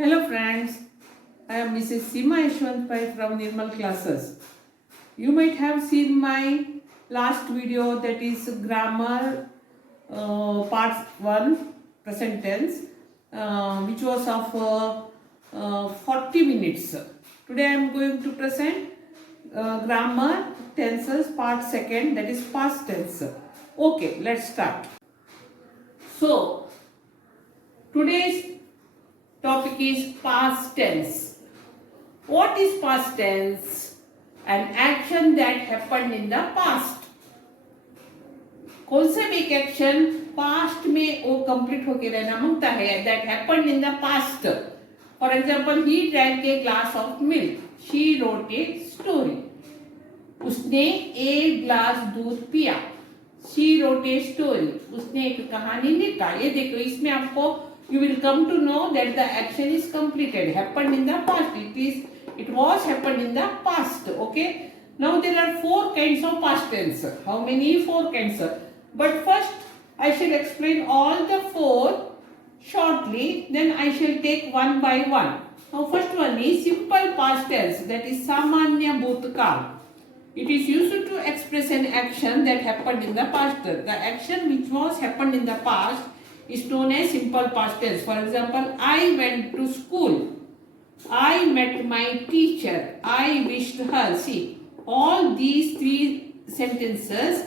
Hello friends, I am Mrs. Seema Yashwantpai from Nirmal Classes. You might have seen my last video, that is grammar part 1 present tense, which was of 40 minutes. Today I am going to present grammar tenses part 2, that is past tense. Okay, let's start. So today's topic is past tense. What is past tense? An action that happened in the past. कौन सा भी एक action past में वो complete होके रहना मांगता है, that happened in the past. For example, he drank a glass of milk. She wrote a story. उसने एक ग्लास दूध पिया. She wrote a story. उसने एक कहानी लिखा. ये देखो, इसमें आपको you will come to know that the action is completed, happened in the past. It was happened in the past. Okay. Now there are 4 kinds of past tense. How many? 4 kinds. But first I shall explain all the 4 shortly. Then I shall take one by one. Now first one is simple past tense, that is samanya bhutkal. It is used to express an action that happened in the past. The action which was happened in the past is known as simple past tense. For example, I went to school. I met my teacher. I wished her. See, all these 3 sentences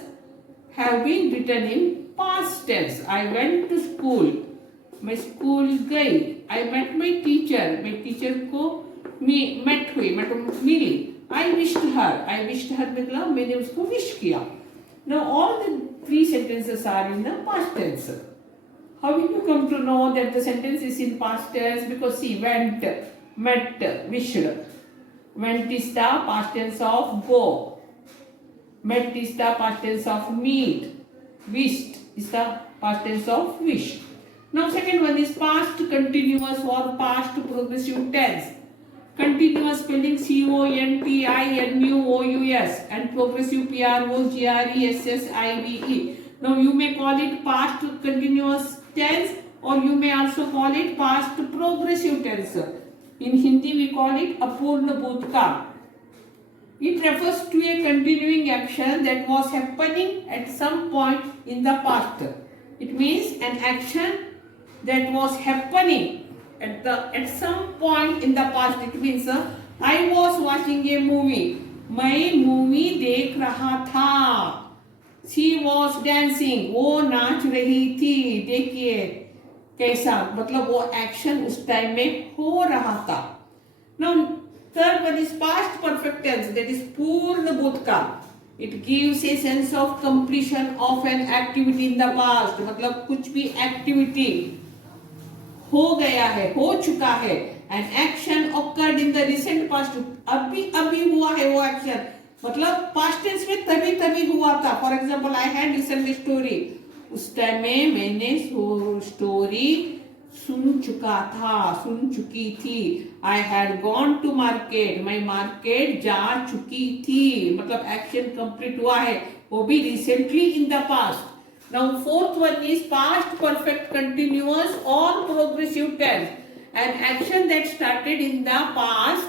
have been written in past tense. I went to school. मैं school गई. I met my teacher. मैं teacher को met हुई, मिली. I wished her. I wished her मतलब मैंने उसको wish किया. Now all the 3 sentences are in the past tense. How will you come to know that the sentence is in past tense? Because see, went, met, wished. Went is the past tense of go. Met is the past tense of meet. Wished is the past tense of wish. Now second one is past continuous or past progressive tense. Continuous spelling CONTINUOUS and progressive PROGRESSIVE. Now you may call it past continuous tense or you may also call it past progressive tense. In Hindi we call it apurna bhutkal. It refers to a continuing action that was happening at some point in the past. It means an action that was happening at some point in the past. It means I was watching a movie. मैं movie देख रहा था. She was dancing. वो नाच रही थी. देखिए कैसा, मतलब वो एक्शन उस टाइम में हो रहा था. Now third one is past perfect tense, that is पूर्ण भूतकाल. It gives a sense of completion of an activity in the past. मतलब कुछ भी एक्टिविटी हो गया है, हो चुका है. An action occurred in the recent past. अभी हुआ है वो एक्शन, मतलब पास्ट टेंस में तभी तभी हुआ था. For example, I had listen the story. उस टाइम में मैंने स्टोरी सुन चुका था, सुन चुकी थी. I had gone to market. मैं मार्केट जा चुकी थी, मतलब एक्शन कंप्लीट हुआ है, वो भी recently in the past. Now fourth one is past perfect continuous or progressive tense. An action that started in the past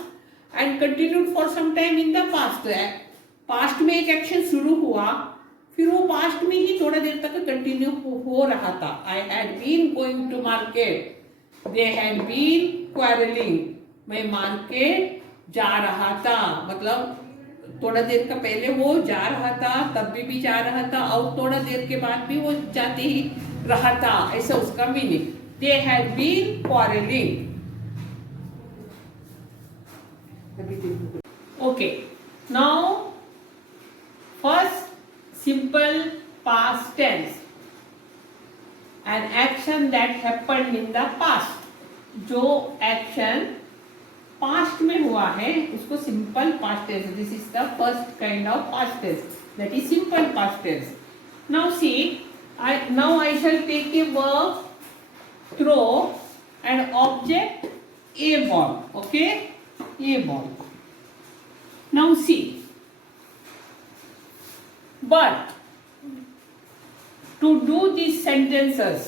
and continued for some time in the past. Past में एक action शुरू हुआ, फिर वो past में ही थोड़ा देर तक continue हो रहा था. I had been going to market. They had been quarrelling. मैं मार्केट जा रहा था, मतलब थोड़ा देर का पहले वो जा रहा था, तब भी जा रहा था, और थोड़ा देर के बाद भी वो जाते ही रहा था. ऐसा उसका meaning. They had been quarrelling. Okay, now first simple past tense, an action that happened in the past. जो एक्शन पास्ट में हुआ है उसको simple past tense. This is the first kind of past tense, that is simple past tense. Now see, now I shall take a verb throw and object a ball. Okay, a ball. Now see, but to do these sentences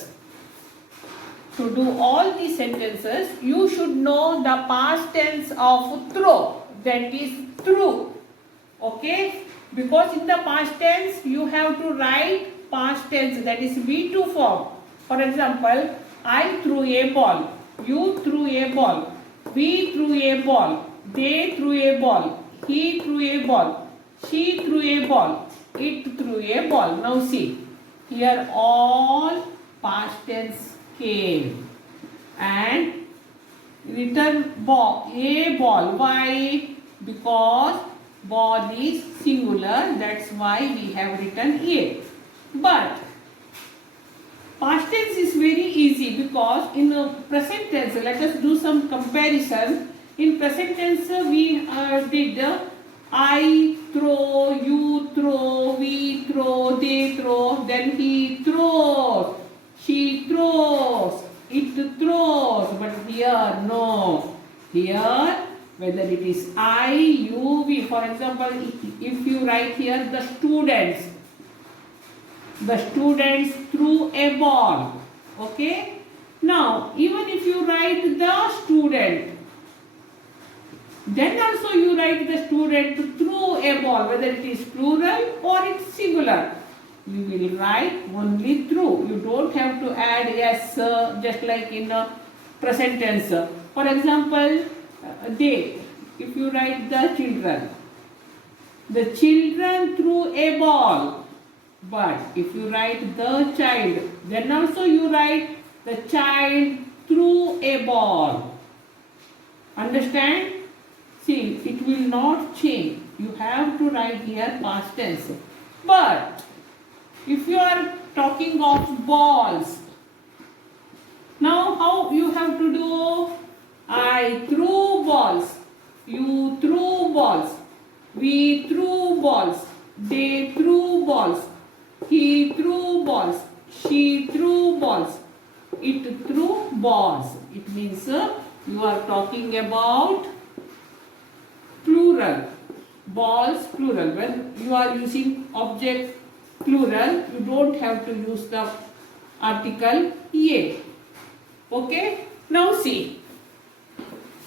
to do all these sentences, you should know the past tense of throw, that is threw. Okay? Because in the past tense, you have to write past tense, that is V2 form. For example, I threw a ball, you threw a ball, we threw a ball, they threw a ball, he threw a ball, she threw a ball, it threw a ball. Now see, here all past tense came and written ball, a ball. Why? Because ball is singular, that's why we have written a. But past tense is very easy because in present tense, let us do some comparison. In present tense, we did I throw, you throw, we throw, they throw, then he throws, she throws, it throws. But here, no. Here, whether it is I, you, we. For example, if you write here the students threw a ball. Okay? Now, even if you write the student, then also you write the student threw a ball, whether it is plural or it's singular. You will write only threw. You don't have to add s just like in present tense. For example, they. If you write the children threw a ball. But if you write the child, then also you write the child threw a ball. Understand? See, it will not change. You have to write here past tense. But if you are talking of balls, now how you have to do? I threw balls. You threw balls. We threw balls. They threw balls. He threw balls. She threw balls. It threw balls. It means you are talking about plural. Balls plural. When you are using object plural, you don't have to use the article a. Okay? Now see.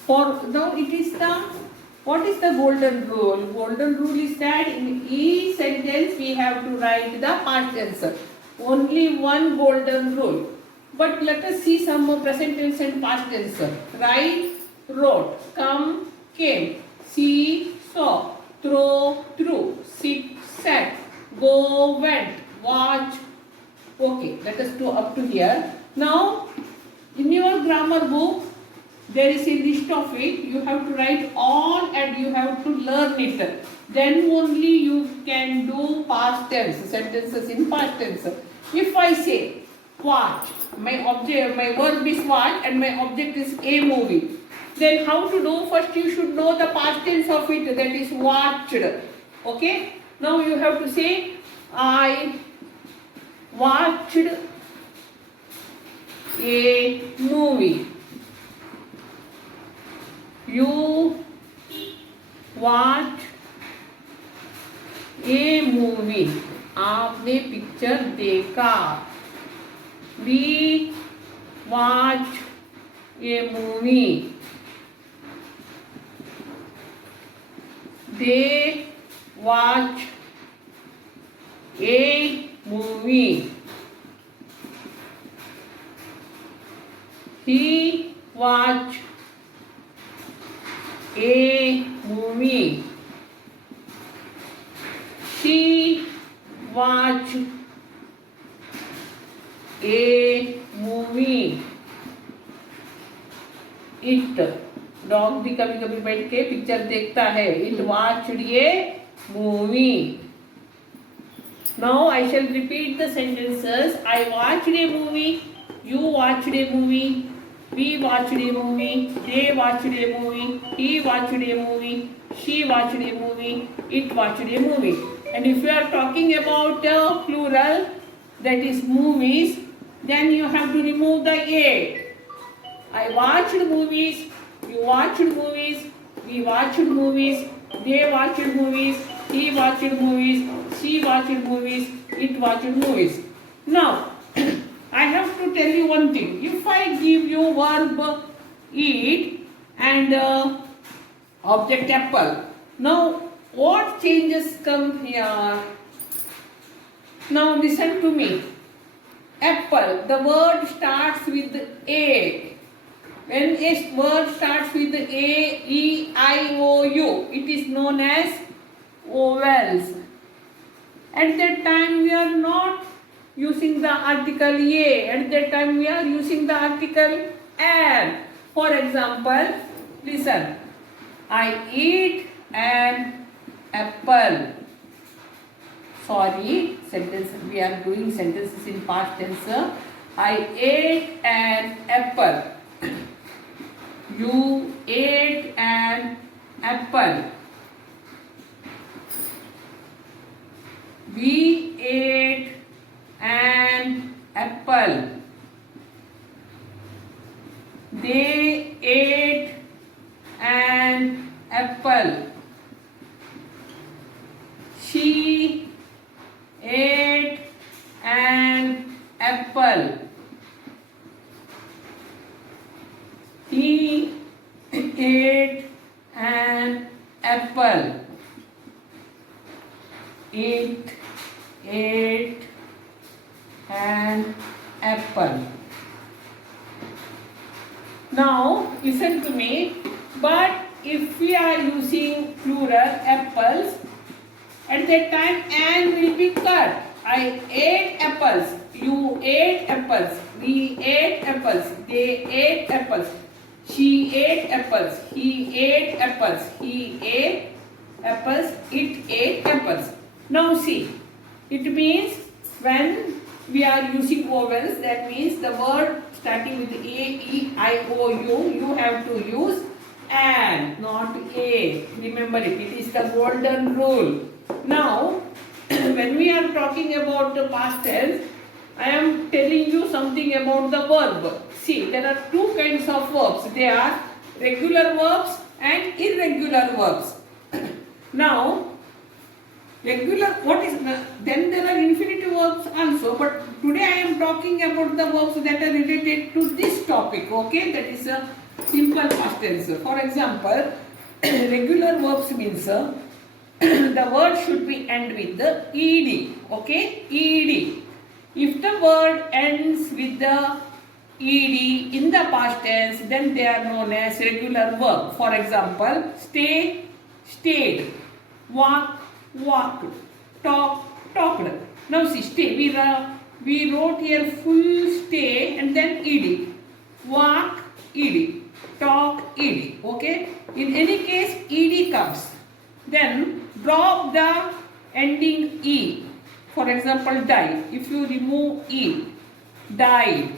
For now it is the, what is the golden rule? Golden rule is that in each sentence we have to write the past tense. Only one golden rule. But let us see some more present tense and past tense. Write, wrote, come, came, see, saw, throw, threw, sit, sat, go, went, watch. Okay, let us do up to here. Now, in your grammar book, there is a list of it. You have to write all and you have to learn it. Then only you can do past tense, sentences in past tense. If I say watch, my verb is watch and my object is a movie. Then how to do? First you should know the past tense of it, that is watched. Okay? Now you have to say I watched a movie. You watch a movie. आपने picture देखा. We watch a movie. They watch a movie. He watch a movie. She watch a movie. It, dog भी कभी कभी बैठ के picture देखता है. It watched a movie. Now I shall repeat the sentences. I watched a movie. You watched a movie. We watched a movie. They watched a movie. He watched a movie. She watched a movie. It watched a movie. And if you are talking about plural, that is movies, then you have to remove the a. I watched movies. You watched movies. We watched movies. They watched movies. He watched movies. She watched movies. It watched movies. Now, I have to tell you one thing. If I give you verb eat and object apple, now what changes come here? Now listen to me. Apple, the word starts with A. When a word starts with A, E, I, O, U, it is known as vowels. At that time we are not using the article A. At that time we are using the article an. For example, listen. I eat an apple. Sorry, sentence. We are doing sentences in past tense. I ate an apple. You ate an apple. We ate an apple. They ate an apple. She ate an apple. He ate an apple. It ate an apple. Now listen to me. But if we are using plural apples, at that time an will be cut. I ate apples. You ate apples. We ate apples. They ate apples. She ate apples. He ate apples. He ate apples. It ate apples. Now see, it means when we are using vowels, that means the word starting with A, E, I, O, U, you have to use an, not A. Remember it. It is the golden rule. Now, when we are talking about the past tense, I am telling you something about the verb. See, there are two kinds of verbs. They are regular verbs and irregular verbs. Now, regular, then there are infinitive verbs also, but today I am talking about the verbs that are related to this topic, okay? That is a simple past tense. For example, regular verbs means the word should be end with the ed, okay? Ed. If the word ends with the ed in the past tense, then they are known as regular verb. For example, stay, stayed, walk, walked, talk, talked. Now see, stay. We wrote here full stay and then ed. Walk, ed. Talk, ed. Okay. In any case, ed comes. Then drop the ending e. For example, die. If you remove e, died.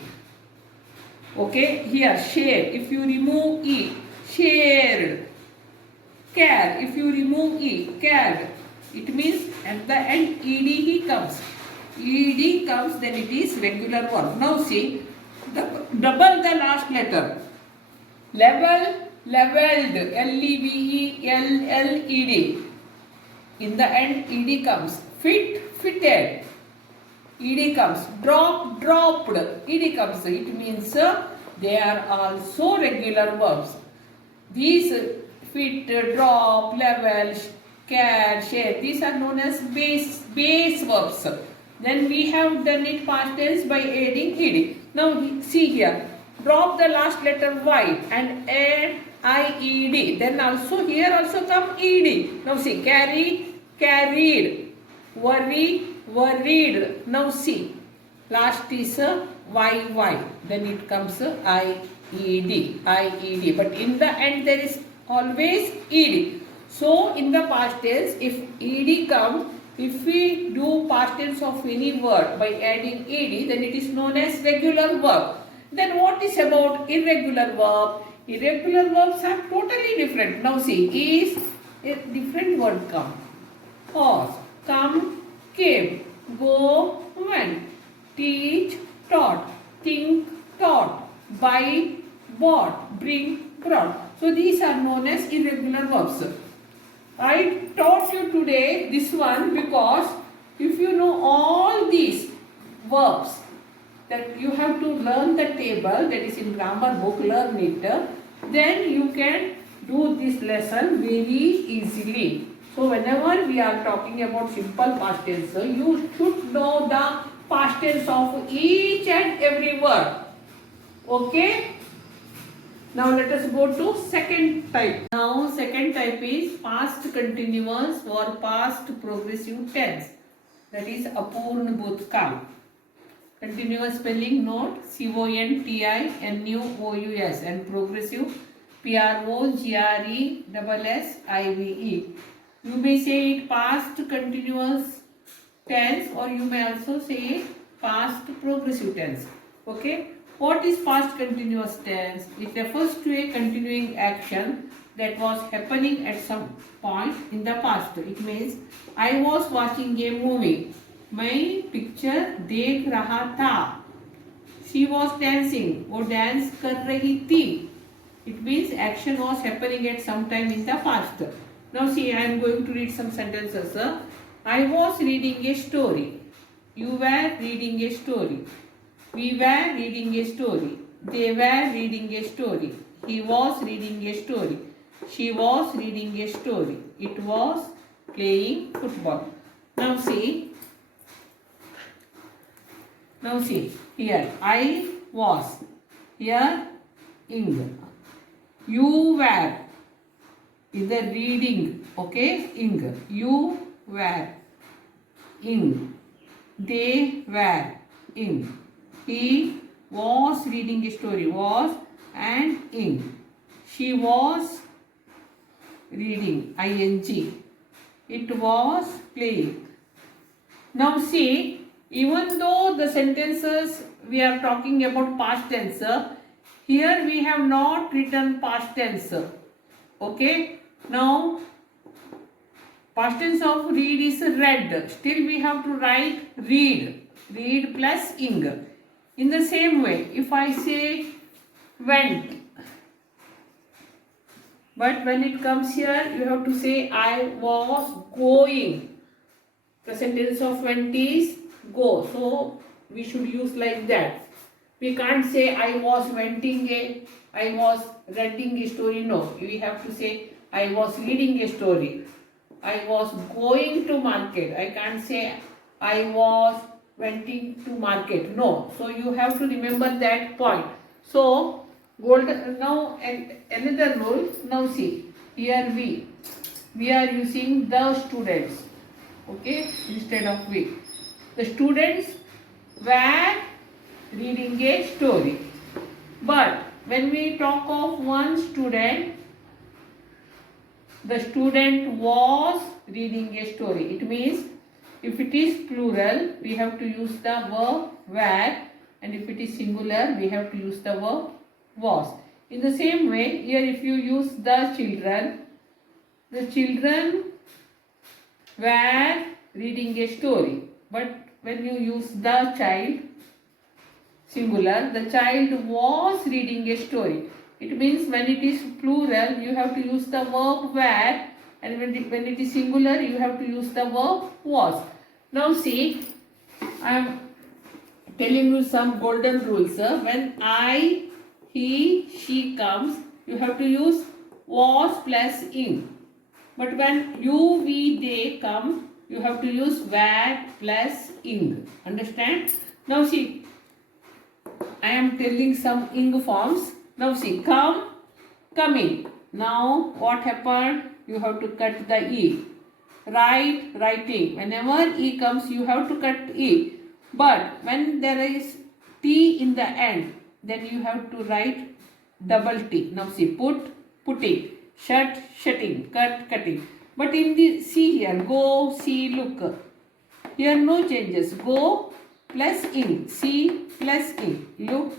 Okay. Here, share. If you remove e, shared. Care. If you remove e, cared. It means at the end ed he comes. Ed comes, then it is regular verb. Now see, double the last letter. Level, leveled. L-E-V-E-L-L-E-D. In the end ed comes. Fit, fitted. Ed comes. Drop, dropped. Ed comes. It means they are also regular verbs. These fit, drop, level, care, share, these are known as base verbs. Then we have done it past tense by adding ed. Now see here, drop the last letter y and add ied. Then also here also come ed. Now see, carry, carried, worry, worried. Now see, last is yy. Then it comes ied. But in the end there is always ed. So in the past tense, if ed comes, if we do past tense of any word by adding ed, then it is known as regular verb. Then what is about irregular verb? Irregular verbs are totally different. Now see, is a different word come. Pause, come, came, go, went, teach, taught, think, taught, buy, bought, bring, brought. So these are known as irregular verbs. I taught you today this one because if you know all these verbs, that you have to learn the table that is in grammar book, learn it. Then you can do this lesson very easily. So whenever we are talking about simple past tense, you should know the past tense of each and every word. Okay? Now let us go to second type. Now second type is past continuous or past progressive tense. That is apurna bhutkal. Continuous spelling note CONTINUOUS and progressive PROGRESSIVE. You may say it past continuous tense or you may also say it past progressive tense. Okay? What is past continuous tense? It refers to a continuing action that was happening at some point in the past. It means I was watching a movie. मैं picture देख रहा था. She was dancing. वो dance कर रही थी. It means action was happening at some time in the past. Now see, I am going to read some sentences. I was reading a story. You were reading a story. We were reading a story. They were reading a story. He was reading a story. She was reading a story. It was playing football. Now see here. I was. Here ing. You were. Either reading. Okay. Ing. You were. Ing. They were. Ing. He was reading a story. Was and ing. She was reading. ING. It was playing. Now see, even though the sentences we are talking about past tense, here we have not written past tense. Okay. Now past tense of read is read. Still we have to write read. Read plus ing. In the same way, if I say went, but when it comes here, you have to say I was going. Present tense of went is go. So we should use like that. We can't say I was renting I was reading a story. No, we have to say I was reading a story. I was going to market. I can't say I was went to market. No. So you have to remember that point. So golden now and another rule. Now see here we are using the students. Okay, instead of we. The students were reading a story. But when we talk of one student, the student was reading a story. It means if it is plural, we have to use the verb were, and if it is singular, we have to use the verb was. In the same way, here if you use the children were reading a story. But when you use the child, singular, the child was reading a story. It means when it is plural, you have to use the verb were, and when it is singular, you have to use the verb was. Now see, I am telling you some golden rules. When I, he, she comes, you have to use was plus ing. But when you, we, they come, you have to use were plus ing. Understand? Now see, I am telling some ing forms. Now see, come, coming. Now what happened? You have to cut the e. Write, writing. Whenever e comes, you have to cut e. But when there is t in the end, then you have to write double t. Now see, put, putting. Shut, shutting. Cut, cutting. But in the see here, go, see, look. Here no changes. Go plus ing. See plus ing. Look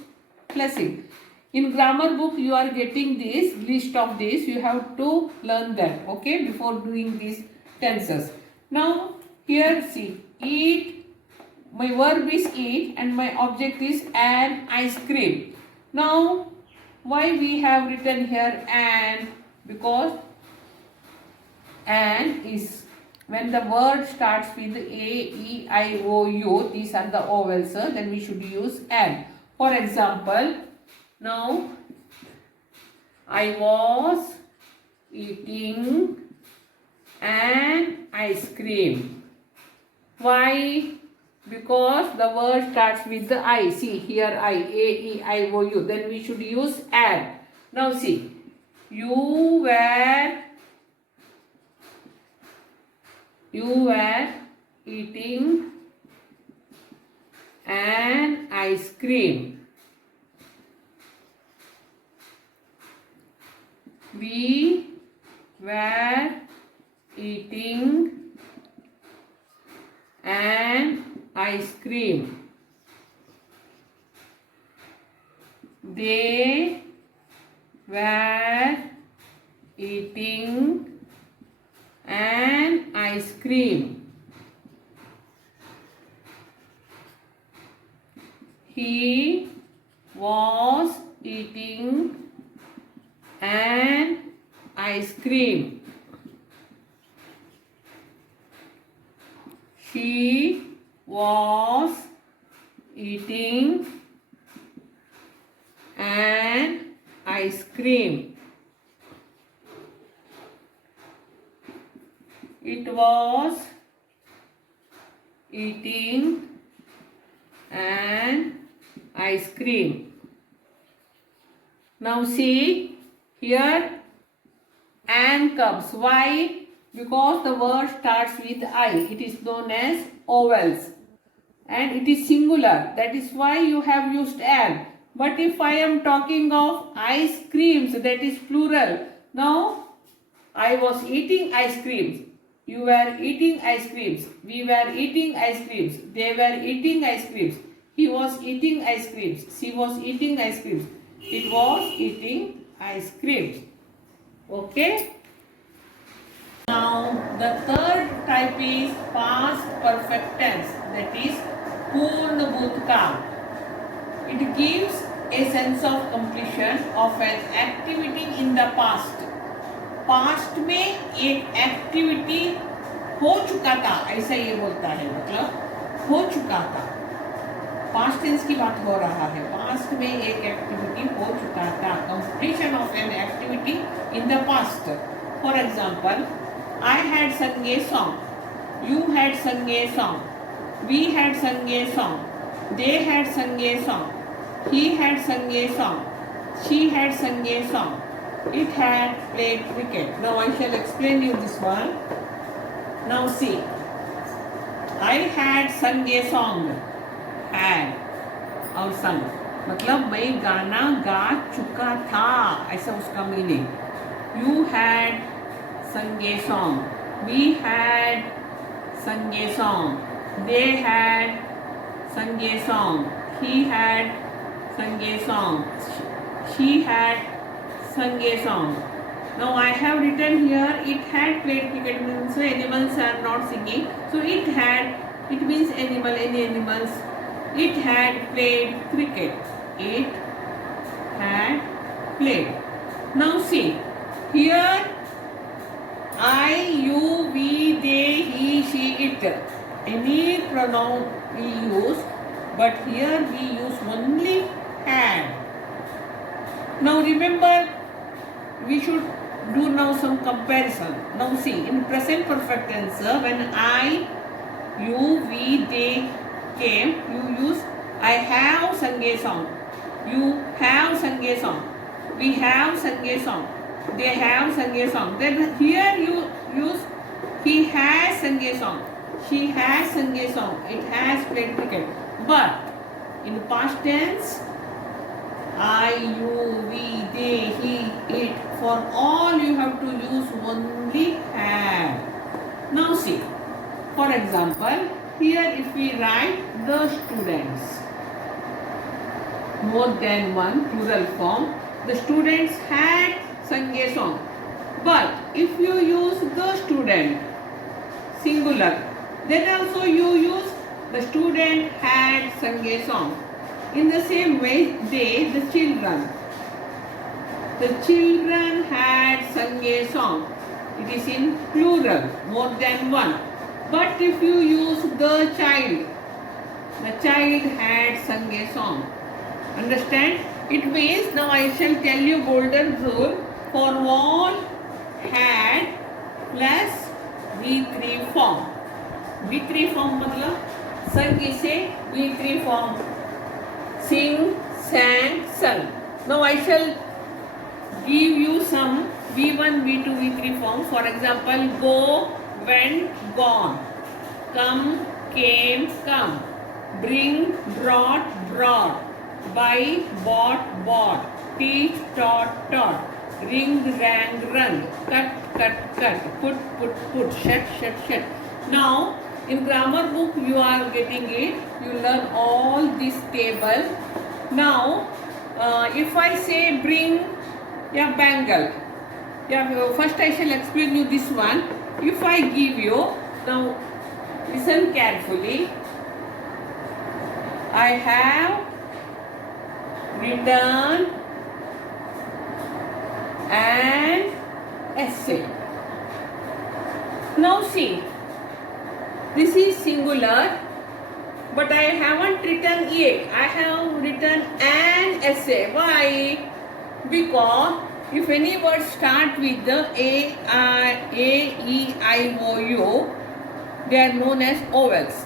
plus ing. In grammar book, you are getting this list of this. You have to learn that. Okay, before doing these tenses. Now here see, eat. My verb is eat and my object is an ice cream. Now why we have written here an? Because an is when the word starts with A, E, I, O, U, these are the vowels, then we should use and. For example, now I was eating an ice cream. Why? Because the word starts with the I. See here I, A, E, I, O, U. Then we should use and. Now see, you were eating an ice cream. We were eating an ice cream. They were eating an ice cream. He was eating an ice cream. She was eating an ice cream. It was eating an ice cream. Now see, here an comes. Why? Because the word starts with I. It is known as vowels and it is singular. That is why you have used an. But if I am talking of ice creams, that is plural. Now, I was eating ice creams. You were eating ice creams. We were eating ice creams. They were eating ice creams. He was eating ice creams. She was eating ice creams. It was eating ice creams. Okay? Now, the third type is past perfect tense. That is Purna Bhutkal. It gives a sense of completion of an activity in the past. Past में एक activity हो चुका था, ऐसा ये बोलता है, मतलब हो चुका था. पास्ट टेंस की बात हो रहा है. पास्ट में एक एक्टिविटी हो चुका था. Completion of an activity in the past. For example, I had sung a song. You had sung a song. We had sung a song. They had sung a song. He had sung a song. She had sung a song. It had played cricket. Now I shall explain you this one. Now see, I had sung a song. Had और sung मतलब मैं गाना गा चुका था, ऐसा उसका meaning. You had sung a song. We had sung a song. They had sung a song. He had sung a song. She had sung a song. Now I have written here, it had played cricket, means animals are not singing. So it had, it means animal, any animals. It had played cricket. It had played. Now see, here I, you, we, they, he, she, it. Any pronoun we use, but here we use only had. Now remember, we should do now some comparison. Now see, in present perfect tense, when I, you, we, they came, you use I have sung a song. You have sung a song. We have sung a song. They have sung a song. Then here you use he has sung a song. She has sung a song. It has played cricket. But in past tense, I, you, we, they, he, it. For all you have to use only have. Now see, for example, here if we write the students, more than one plural form, the students had sung a song. But if you use the student, singular, then also you use the student had sung a song. In the same way, they, the children had sung a song. It is in plural, more than one. But if you use the child had sung a song. Understand? It means, now I shall tell you golden rule for all had plus V3 form. V3 form मतलब sang इसे V3 form. Sing, sang, sung. Now I shall give you some V1, V2, V3 form. For example, go, went, gone. Come, came, come. Bring, brought, brought. Buy, bought, bought. Teach, taught, taught. Ring, rang, rung. Cut, cut, cut. Put, put, put. Shut, shut, shut. Now, in grammar book you are getting it. You learn all this table. Now, if I say bring a bangle, first I shall explain you this one. If I give you, now listen carefully. I have written an essay. Now see, this is singular, but I haven't written a. I have written an essay. Why? Because if any word start with the A, E, I, O, U, they are known as vowels.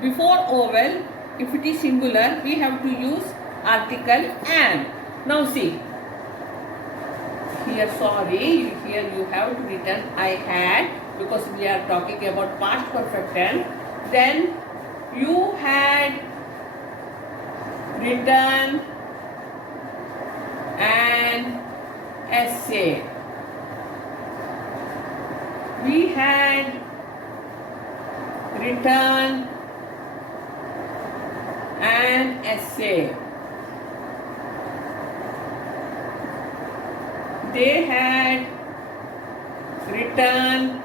Before vowel, if it is singular, we have to use article an. Now see, here you have written I had, because we are talking about past perfect tense. Then you had written an essay. We had written an essay. They had written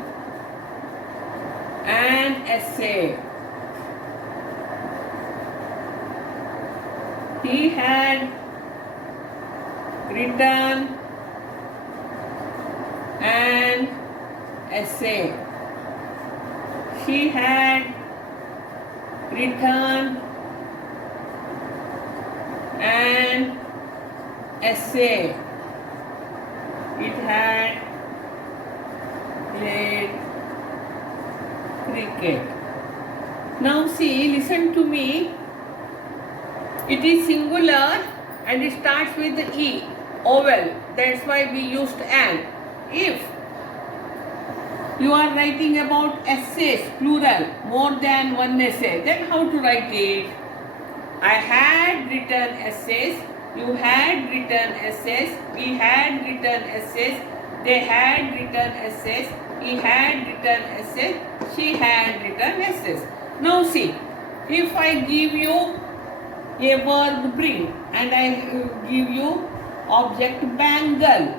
an essay. He had written an essay. She had written an essay. It had played cricket. Now see, listen to me. It is singular and it starts with E, vowel. That's why we used an. If you are writing about essays, plural, more than one essay, then how to write it? I had written essays, you had written essays, we had written essays, they had written essays, he had written essays, she had written essays. Now see, if I give you a verb bring and I give you object bangle,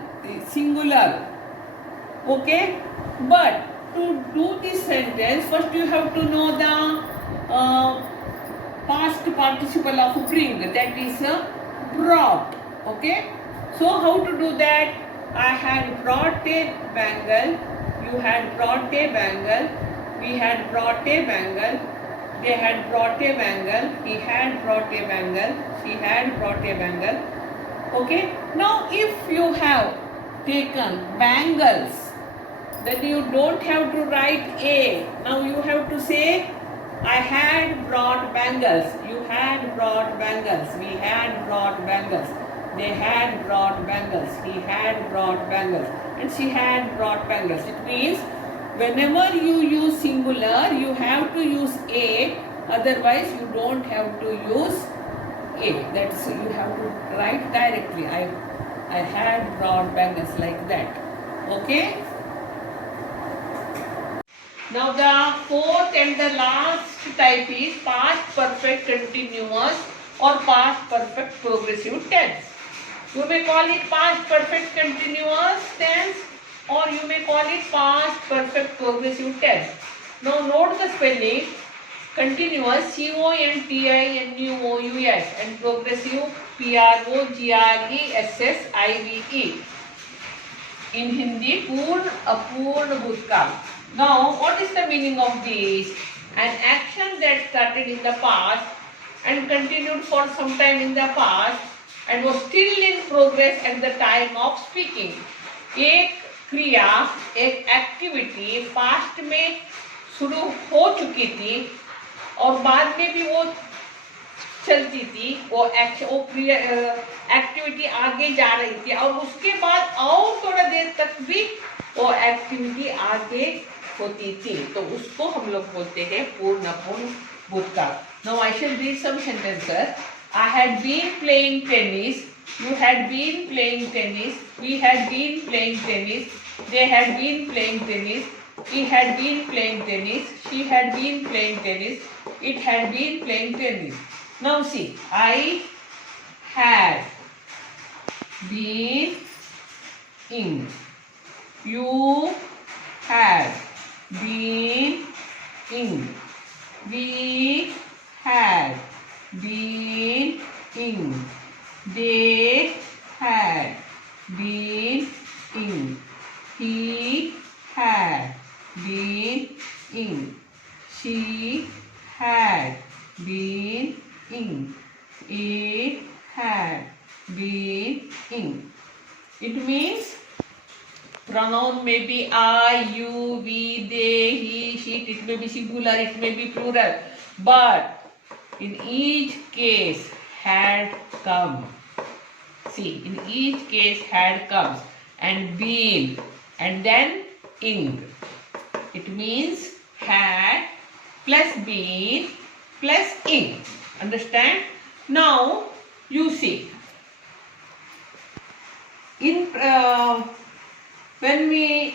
singular, okay? But to do this sentence, first you have to know the past participle of bring, that is brought, okay? So how to do that? I had brought a bangle, you had brought a bangle, we had brought a bangle, they had brought a bangle, he had brought a bangle, she had brought a bangle, okay? Now if you have taken bangles, then you don't have to write a. Now you have to say I had brought bangles, you had brought bangles, we had brought bangles, they had brought bangles, he had brought bangles, and she had brought bangles. It means whenever you use singular, you have to use a, otherwise you don't have to use a. That's, you have to write directly. I had brought bangles, like that. Okay? Now the fourth and the last type is past perfect continuous or past perfect progressive tense. You may call it past perfect continuous tense or you may call it past perfect progressive tense. Now note the spelling. Continuous, C-O-N-T-I-N-U-O-U-S, and progressive, P-R-O-G-R-E-S-S-I-V-E. In Hindi, apurna bhutkal. Now, what is the meaning of this? An action that started in the past and continued for some time in the past and was still in progress at the time of speaking. एक क्रिया, एक activity past में शुरू हो चुकी थी और बाद में भी वो चलती थी, वो एक्टिविटी आगे जा रही थी और उसके बाद और थोड़ा देर तक भी वो एक्टिविटी आगे होती थी, तो उसको हम लोग बोलते हैं पूर्ण भूतकाल. Now I shall read some sentences. I had been playing tennis. You had been playing tennis. We had been playing tennis. They had been playing tennis. He had been playing tennis. She had been playing tennis. It had been playing tennis. Now see, I had been in. You had been in. We had been in. They had been in. He had been in. She had been in. It had been in. It means pronoun may be I, you, we, they, he, she. It may be singular, it may be plural. But in each case had come. See, in each case had comes and been and then in. It means had plus been plus in. Understand? Now you see. In when we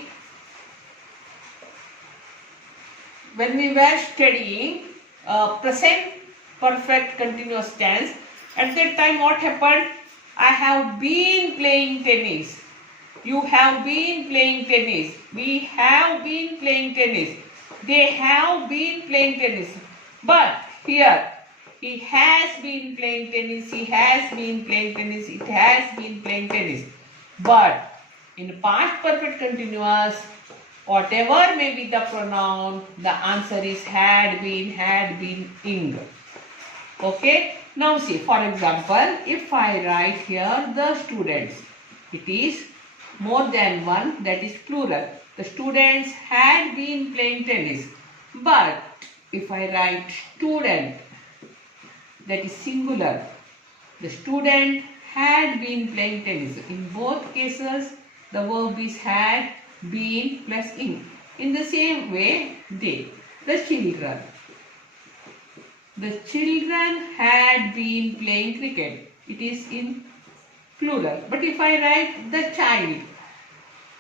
were studying present perfect continuous tense, at that time what happened? I have been playing tennis. You have been playing tennis. We have been playing tennis. They have been playing tennis. But here, he has been playing tennis. He has been playing tennis. It has been playing tennis. But in past perfect continuous, whatever may be the pronoun, the answer is had been, ing. Okay. Now see, for example, if I write here the students, it is more than one, that is plural. The students had been playing tennis. But if I write student, that is singular. The student had been playing tennis. In both cases, the verb is had, been plus in. In the same way, they, the children. The children had been playing cricket. It is in plural. But if I write the child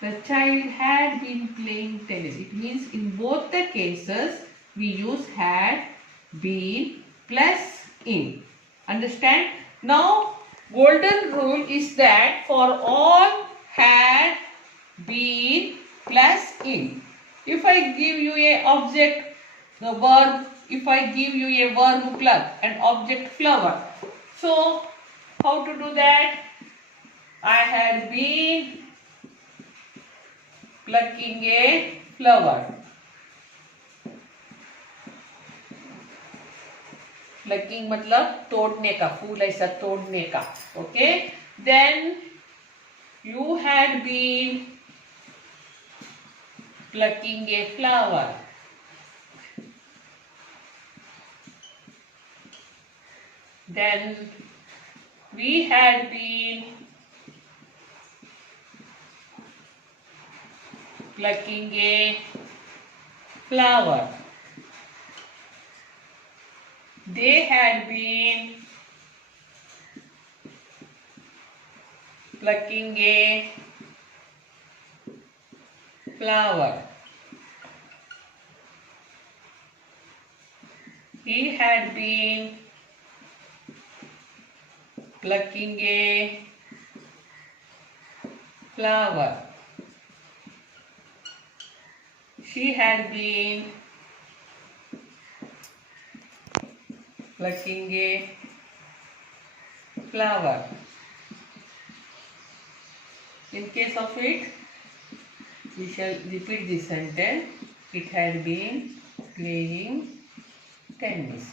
had been playing tennis. It means in both the cases, we use had, been plus in. Understand? Now, golden rule is that for all had, been plus in. If I give you a object, the verb, if I give you a verb plug and object flower. So, how to do that? I had been plucking a flower. Plucking मतलब तोड़ने का, फूल ऐसा तोड़ने का. Okay? Then you had been plucking a flower. Then we had been plucking a flower. They had been plucking a flower. He had been plucking a flower. She had been plucking a flower. In case of it, We shall repeat this sentence. It had been playing tennis.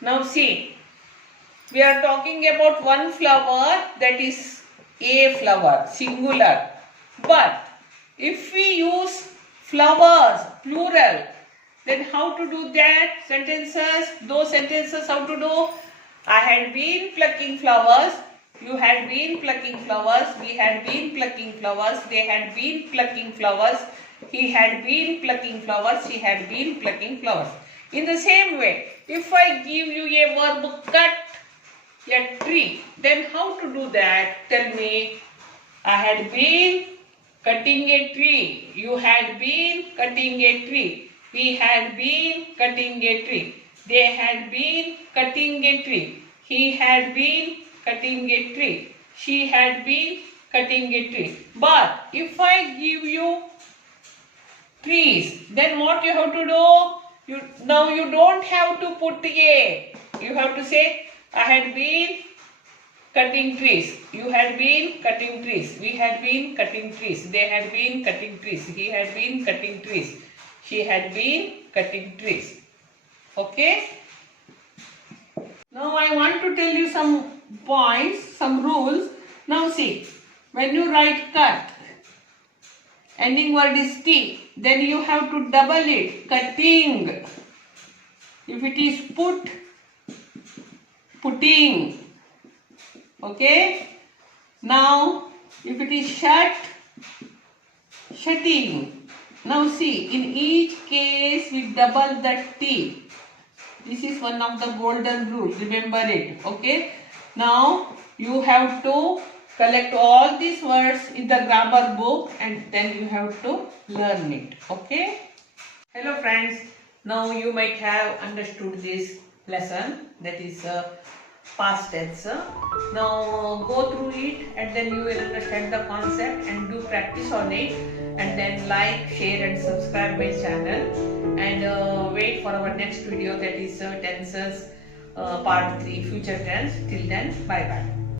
Now see, we are talking about one flower, that is a flower, singular. But if we use flowers, plural, then how to do that? Sentences, those sentences how to do? I had been plucking flowers. You had been plucking flowers. We had been plucking flowers. They had been plucking flowers. He had been plucking flowers. She had been plucking flowers. In the same way, if I give you a verb cut a tree, then how to do that? Tell me. I had been cutting a tree. You had been cutting a tree. We had been cutting a tree. They had been cutting a tree. He had been cutting a tree. She had been cutting a tree. But if I give you trees, then what you have to do? Now you don't have to put a. You have to say, I had been cutting trees. You had been cutting trees. We had been cutting trees. They had been cutting trees. He had been cutting trees. She had been cutting trees. Okay? Now I want to tell you some points, some rules. Now see, when you write cut, ending word is T, then you have to double it, cutting. If it is put, putting. Okay? Now, if it is shut, shutting. Now see, in each case we double the T. This is one of the golden rules. Remember it. Okay? Now, you have to collect all these words in the grammar book and then you have to learn it. Okay? Hello friends. Now you might have understood this lesson, that is past tense. Now go through it and then you will understand the concept and do practice on it, and then like, share and subscribe my channel, and wait for our next video, that is tenses part 3 future tense. Till then, bye bye.